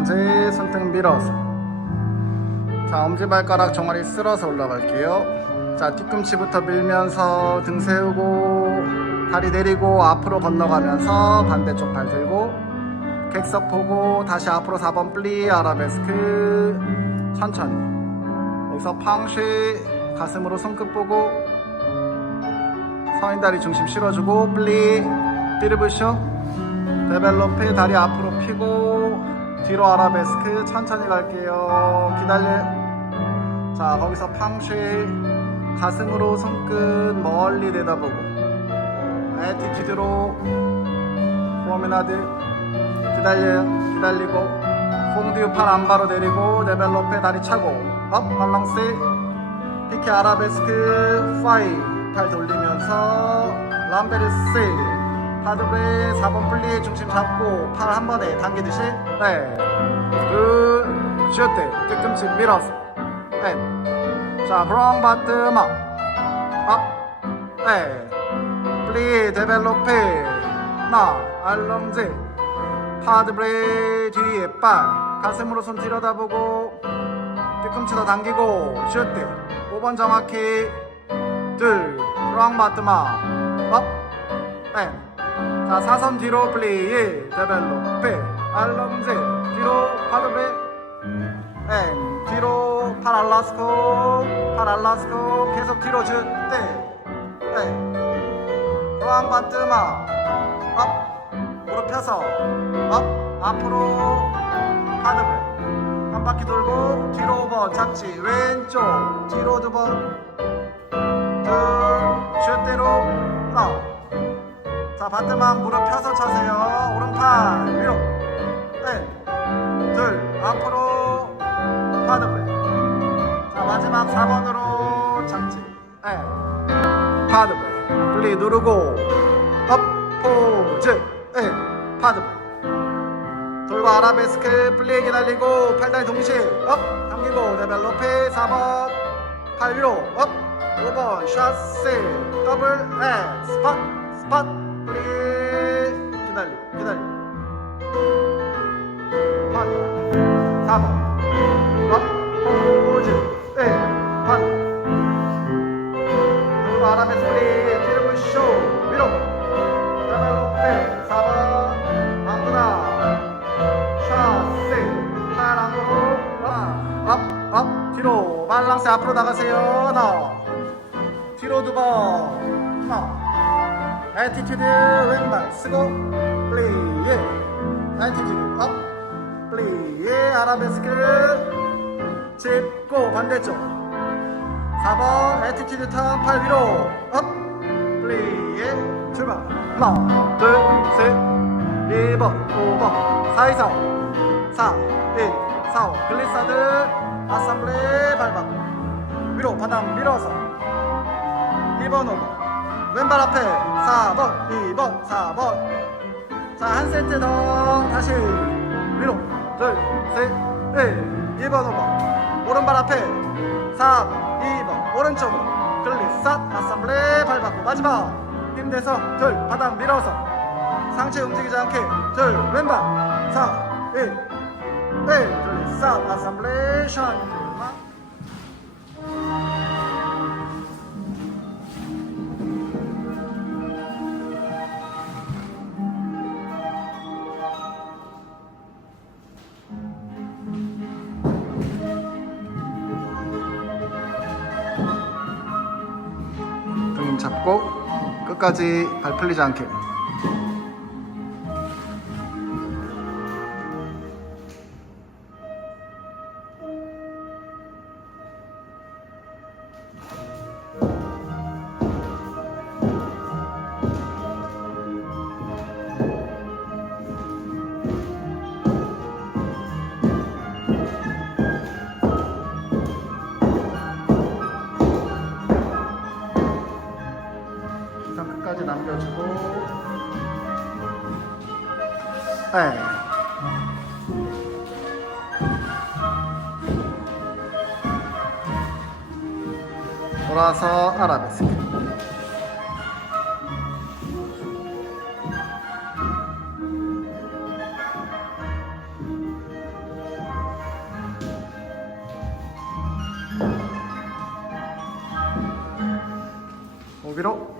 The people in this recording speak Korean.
알랑제 손등 밀어서. 자 엄지발가락 종아리 쓸어서 올라갈게요. 자 뒤꿈치부터 밀면서 등 세우고 다리 내리고 앞으로 건너가면서 반대쪽 발 들고 객석 보고 다시 앞으로 4번 플리 아라베스크. 천천히. 여기서 팡쉬 가슴으로 손끝 보고 서인다리 중심 실어주고 플리 띠르브쇼. 데벨로페 다리 앞으로 피고 뒤로 아라베스크 천천히 갈게요. 기다려. 자 거기서 팡쉬 가슴으로 손끝 멀리 내다보고. 에티튜드로. 프로메나드. 기다려요. 기다리고. 퐁듀 팔 안바로 내리고 데벨로페 다리 차고. 업 발랑스 피케 아라베스크 파이. 팔 돌리면서 람베르스 하드브레 4번 플리 중심 잡고 팔 한 번에 당기듯이 네그 슈트 뒤꿈치 밀어서. 네 자 프롱 바트마. 업네. 플리 데벨로페. 나 알렁제 하드브레 뒤에 팔 가슴으로 손 들여다보고 뒤꿈치도 당기고 슈트 5번 정확히 둘. 프롱 바트마. 업. 네. 자 사선 뒤로 플레이 데벨로 페 알럼제 뒤로 파드베 앤 뒤로 파랄라스코. 파랄라스코. 계속 뒤로 줄때 네. 프랑 바트마 업 무릎 펴서. 업 앞으로 파드베 한 바퀴 돌고 뒤로 5번. 착지. 왼쪽. 뒤로 두번. 둘. 슛대로 업 자, 반대만 무릎 펴서 차세요. 오른팔 위로. 네. 둘, 앞으로 파드블. 자, 마지막 4번으로 착지. 네. 파드블. 분리 누르고, 업, 포즈. 네. 파드블. 돌고 아라베스크 플리 기다리고 팔다리 동시에 업 당기고 데벨로페 4번 팔 위로 업 5번 샷세 더블 에 스팟 스팟 플리 기다려 기다려. 4번. 업 포즈 에판 그리고 아라베스 플리 드리블 쇼. 위로. 데벨로페 4번. 아무나. 샷세. 팔 안으로. 업업 뒤로. 발랑스 앞으로 나가세요. 너 뒤로 두번. 너 에티튜드 왼발 쓰고 플레이 에티튜드 업 플레이 아라베스크 짚고 반대쪽. 4번 에티튜드 턴 팔 위로 업 플레이 출발. 하나 둘셋. 2번 5번. 4 2 4 4 1 4 5 글리사드 아sam블레 밟았고. 위로 바닥 밀어서. 2번 5번 왼발 앞에 4번 2번 4번. 자 한 세트 더. 다시 위로. 둘셋 1 2번 5번. 오른발 앞에 4번 2번. 오른쪽으로 글리삿 아sam블레 밟았고 마지막. 힘내서 둘 바닥 밀어서. 상체 움직이지 않게 둘 왼발. 4 1 1 글리삿 아sam블레 션 등 잡고 끝까지 발 풀리지 않게 哎。トラサアラベスク。おびろ。